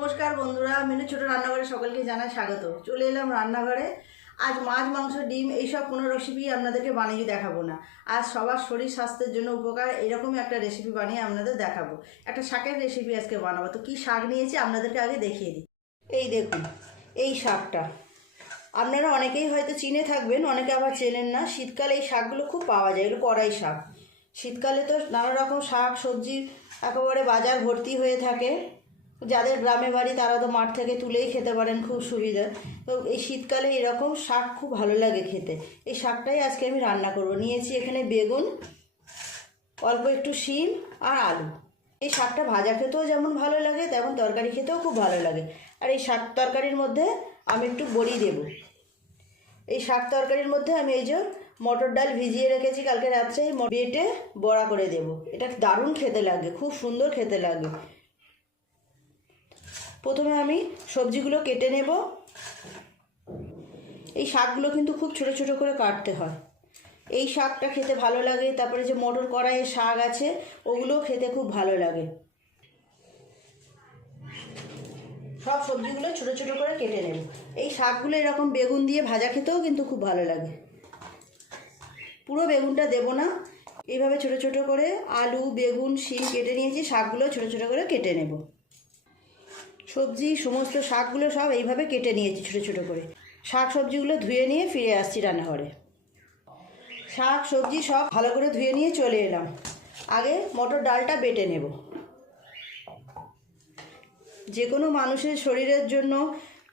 নমস্কার বন্ধুরা, মিনু ছোট রান্নাঘরে সকলকে জানাই স্বাগত। চলে এলাম রান্নাঘরে। আজ মাছ, মাংস, ডিম এইসব কোনো রেসিপি আপনাদেরকে বানিয়ে দেখাবো না। আজ সবার শরীর স্বাস্থ্যের জন্য উপকার এরকমই একটা রেসিপি বানিয়ে আপনাদের দেখাবো। একটা শাকের রেসিপি আজকে বানাবো। তো কী শাক নিয়েছি আপনাদেরকে আগে দেখিয়ে দিই। এই দেখুন, এই শাকটা আপনারা অনেকেই হয়তো চিনে থাকবেন, অনেকে আবার চেনেন না। শীতকালে এই শাকগুলো খুব পাওয়া যায়, এগুলো কড়াই শাক। শীতকালে তো নানা রকম শাক সবজি একেবারে বাজার ভর্তি হয়ে থাকে। যাদের গ্রামে বাড়ি তারা তো মাঠ থেকে তুলেই খেতে পারেন, খুব সুবিধা। তো এই শীতকালে এরকম শাক খুব ভালো লাগে খেতে। এই শাকটাই আজকে আমি রান্না করব। নিয়েছি এখানে বেগুন, অল্প একটু শিম আর আলু। এই শাকটা ভাজা খেতেও যেমন ভালো লাগে তেমন তরকারি খেতেও খুব ভালো লাগে। আর এই শাক তরকারির মধ্যে আমি একটু বড়ি দেব। এই শাক তরকারির মধ্যে আমি এই যে মটর ডাল ভিজিয়ে রেখেছি কালকে রাত্রে, বেটে বড়া করে দেব। এটা দারুণ খেতে লাগে, খুব সুন্দর খেতে লাগে। প্রথমে আমি সবজিগুলো কেটে নেব। এই শাকগুলো কিন্তু খুব ছোট ছোট করে কাটতে হয়। এই শাকটা খেতে ভালো লাগে। তারপরে যে মটর কড়াইয়ের শাক আছে ওগুলোও খেতে খুব ভালো লাগে। সব সবজিগুলো ছোট ছোট করে কেটে নেব। এই শাকগুলো এরকম বেগুন দিয়ে ভাজা খেতেও কিন্তু খুব ভালো লাগে। পুরো বেগুনটা দেব না, এইভাবে ছোট ছোট করে আলু, বেগুন, শিম কেটে নিয়েছি। শাকগুলো ছোট ছোট করে কেটে নেব। সবজি সমস্ত শাকগুলো সব এইভাবে কেটে নিয়েছি ছোটো ছোটো করে। শাক সবজিগুলো ধুয়ে নিয়ে ফিরে আসছি রান্নাঘরে। শাক সবজি সব ভালো করে ধুয়ে নিয়ে চলে এলাম। আগে মটর ডালটা বেটে নেব। যে কোনো মানুষের শরীরের জন্য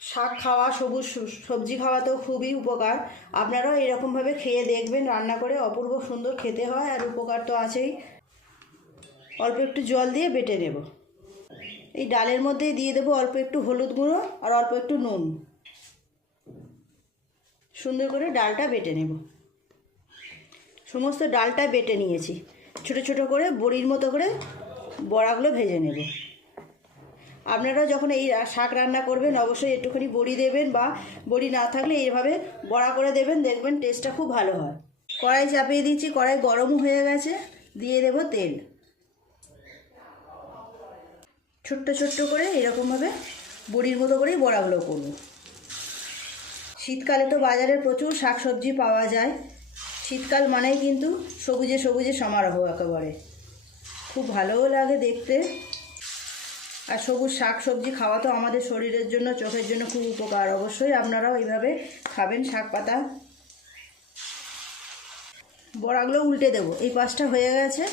শাক খাওয়া, সবুজ সবজি খাওয়া তো খুবই উপকার। আপনারাও এরকমভাবে খেয়ে দেখবেন, রান্না করে অপূর্ব সুন্দর খেতে হয়, আর উপকার তো আছেই। অল্প একটু জল দিয়ে বেটে নেব। এই ডালের মধ্যেই দিয়ে দেবো অল্প একটু হলুদ গুঁড়ো আর অল্প একটু নুন। সুন্দর করে ডালটা বেটে নেব। সমস্ত ডালটা বেটে নিয়েছি। ছোট ছোট করে বড়ির মতো করে বড়াগুলো ভেজে নেব। আপনারা যখন এই শাক রান্না করবেন অবশ্যই একটুখানি বড়ি দেবেন, বা বড়ি না থাকলে এইভাবে বড়া করে দেবেন, দেখবেন টেস্টটা খুব ভালো হয়। কড়াই চাপিয়ে দিচ্ছি, কড়াই গরমও হয়ে গেছে। দিয়ে দেব তেল। ছোট্ট ছোট্ট করে এরকমভাবে বড়ির মতো করেই বড়াগুলো করব। শীতকালে তো বাজারে প্রচুর শাক সবজি পাওয়া যায়। শীতকাল মানেই কিন্তু সবুজে সবুজে সমারোহ একেবারে। খুব ভালোও লাগে দেখতে। আর সবুজ শাক সবজি খাওয়া তো আমাদের শরীরের জন্য, চোখের জন্য খুব উপকার। অবশ্যই আপনারাও এইভাবে খাবেন শাক পাতা। বড়াগুলো উল্টে দেব। এই পাশটা হয়ে গেছে।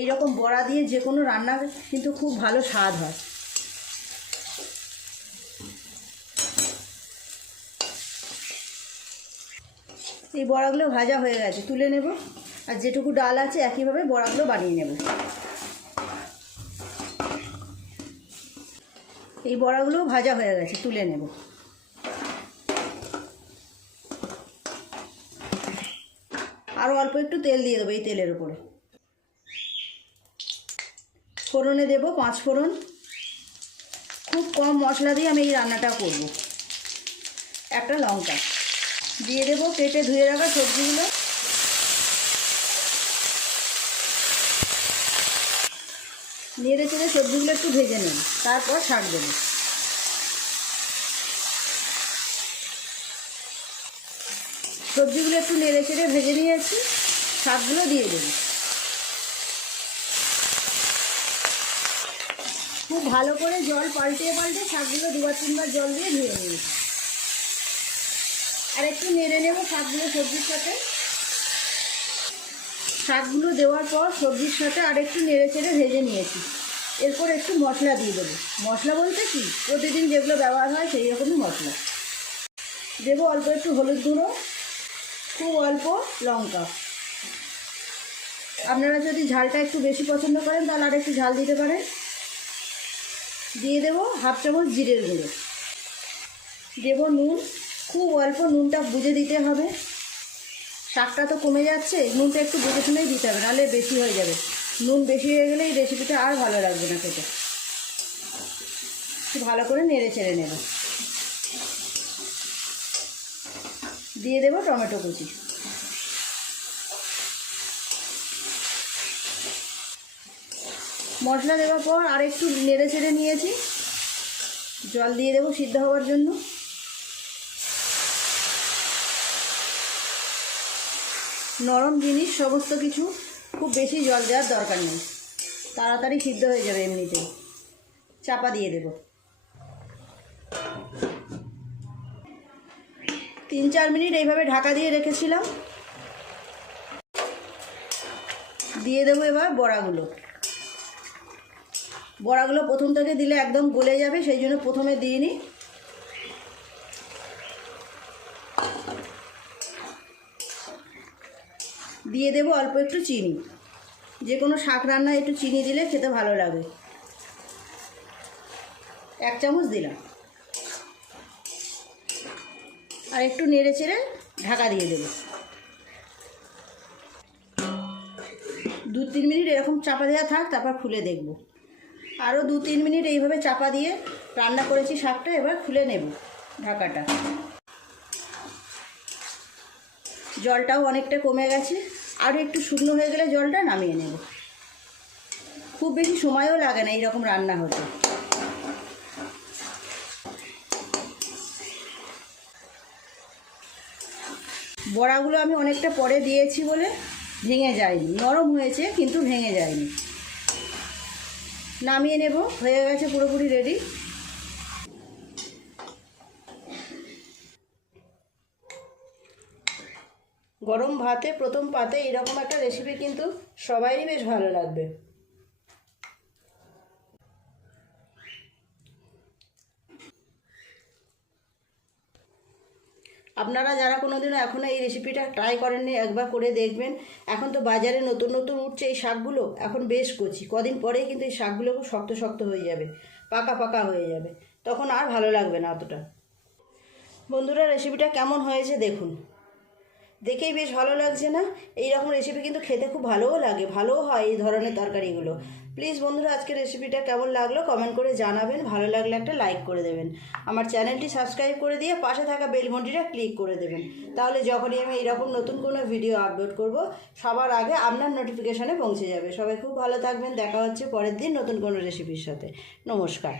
এইরকম বড়া দিয়ে যে কোনো রান্না কিন্তু খুব ভালো স্বাদ হয়। এই বড়াগুলো ভাজা হয়ে গেছে, তুলে নেব। আর যেটুকু ডাল আছে একইভাবে বড়াগুলো বানিয়ে নেব। এই বড়াগুলো ভাজা হয়ে গেছে, তুলে নেব। আরও অল্প একটু তেল দিয়ে দেবো এই তেলের উপরে। ফোড়নে দেব 5 ফোড়ন। খুব কম মশলা দিয়ে আমি এই রান্নাটা করব। একটা লঙ্কা দিয়ে দেব। কেটে ধুয়ে রাখা সবজিগুলো নেড়ে চেড়ে সবজিগুলো একটু ভেজে নেব, তারপর শাক দেবো। সবজিগুলো একটু নেড়ে চেড়ে ভেজে নিয়েছি, শাকগুলো দিয়ে দেবো। খুব ভালো করে জল পাল্টে পাল্টে শাকগুলো 2-3 বার জল দিয়ে ধুয়ে নিয়েছি। আর একটু নেড়ে নেব শাকগুলো সবজির সাথে। শাকগুলো দেওয়ার পর সবজির সাথে আর একটু নেড়ে চেড়ে ভেজে নিয়েছি। এরপর একটু মশলা দিয়ে দেবো। মশলা বলতে কি, প্রতিদিন যেগুলো ব্যবহার হয় সেই রকমই মশলা দেবো। অল্প একটু হলুদ গুঁড়ো, খুব অল্প লঙ্কা। আপনারা যদি ঝালটা একটু বেশি পছন্দ করেন তাহলে আর একটু ঝাল দিতে পারেন। দিয়ে দেবো 1/2 চামচ জিরের গুঁড়ো। দেবো নুন, খুব অল্প, নুনটা বুঝে দিতে হবে। শাকটা তো কমে যাচ্ছে, নুনটা একটু বুঝে শুনেই দিতে হবে, নাহলে বেশি হয়ে যাবে। নুন বেশি হয়ে গেলে এই রেসিপিটা আর ভালো লাগবে না খেতে। একটু ভালো করে নেড়ে চেড়ে নেব। দিয়ে দেবো টমেটো কুচি। মশলা দেওয়ার পর আর একটু নেড়ে চেড়ে নিয়েছি, জল দিয়ে দেবো সিদ্ধ হওয়ার জন্য। নরম জিনিস সমস্ত কিছু, খুব বেশি জল দেওয়ার দরকার নেই, তাড়াতাড়ি সিদ্ধ হয়ে যাবে এমনিতেই। চাপা দিয়ে দেব। 3-4 মিনিট এইভাবে ঢাকা দিয়ে রেখেছিলাম। দিয়ে দেবো এবার বড়াগুলো। বড়াগুলো প্রথম থেকে দিলে একদম গলে যাবে, সেই জন্য প্রথমে দিইনি। দিয়ে দেবো অল্প একটু চিনি। যে কোনো শাক রান্নায় একটু চিনি দিলে খেতে ভালো লাগে। 1 চামচ দিলাম। আর একটু নেড়ে চেড়ে ঢাকা দিয়ে দেব। 2-3 মিনিট এরকম চাপা দেওয়া থাক, তারপর খুলে দেখব। আরও 2-3 মিনিট এইভাবে চাপা দিয়ে রান্না করেছি শাকটা, এবার খুলে নেব ঢাকাটা। জলটাও অনেকটা কমে গেছে, আর একটু শুকনো হয়ে গেলে জলটা নামিয়ে নেব। খুব বেশি সময়ও লাগে না এইরকম রান্না হতে। বড়াগুলো আমি অনেকটা পরে দিয়েছি বলে ভেঙে যায়নি, নরম হয়েছে কিন্তু ভেঙে যায়নি। নামিয়ে নেব, হয়ে গেছে পুরোপুরি রেডি। গরম ভাতে প্রথম পাতে এরকম একটা রেসিপি কিন্তু সবারই বেশ ভালো লাগবে। আপনারা যারা কোনোদিনও এখনও এই রেসিপিটা ট্রাই করেননি, একবার করে দেখবেন। এখন তো বাজারে নতুন নতুন উঠছে এই শাকগুলো, এখন বেশ কচি, কদিন পরেই কিন্তু এই শাকগুলো খুব শক্ত শক্ত হয়ে যাবে, পাকা পাকা হয়ে যাবে, তখন আর ভালো লাগবে না অতটা। বন্ধুরা, রেসিপিটা কেমন হয়েছে দেখুন, দেখেই বেশ ভালো লাগছে না? এই রকম রেসিপি কিন্তু খেতে খুব ভালোও লাগে, ভালোও হয় এই ধরনের তরকারিগুলো। প্লিজ বন্ধুরা, আজকে রেসিপিটা কেমন লাগলো কমেন্ট করে জানাবেন। ভালো লাগলে একটা লাইক করে দেবেন। আমার চ্যানেলটি সাবস্ক্রাইব করে দিয়ে পাশে থাকা বেল ঘন্টিটা ক্লিক করে দেবেন। তাহলে যখনই আমি এইরকম নতুন কোনো ভিডিও আপলোড করব, সবার আগে আপনার নোটিফিকেশানে পৌঁছে যাবে। সবাই খুব ভালো থাকবেন। দেখা হচ্ছে পরের দিন নতুন কোনো রেসিপির সাথে। নমস্কার।